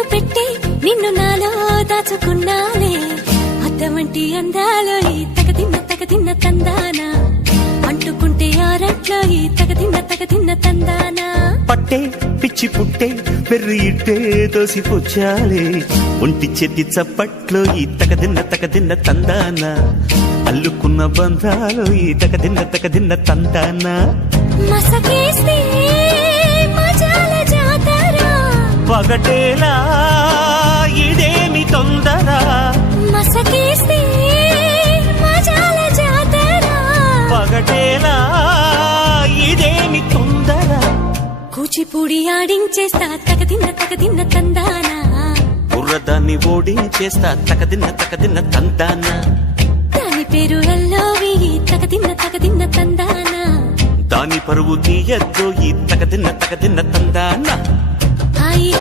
నిన్ను పెట్టి నిన్ను నాలో దాచుకున్నానే అద్దమంటి అందాలో ఈ తగ తిన్న తందానా అంటుకుంటే ఆరట్లో ఈ తగ తిన్న తందానా పట్టే పిచ్చి పుట్టే పెర్రి ఇట్టే దోసిపుచ్చాలే ఒంటి చెట్టి చప్పట్లో ఈ తగ తిన్న తందానా అల్లుకున్న బంధాలు ఈ తగ తిన్న తందానా మసకే పగటేలా ఇదేమి తొందర మసకేస్తే పగటేలా ఇదేమి తొందర కూచిపూడి ఆడించేస్తా తగదిన్న తగదిన్న తందానా బుర్రదాన్ని ఓడించేస్తా తగదిన్న తగదిన్న తందానా దాని పేరు అల్లోవి తగదిన్న తగదిన్న తందానా దాని పరువు తీయద్దు ఈ తగదిన్న తగదిన్న తందానా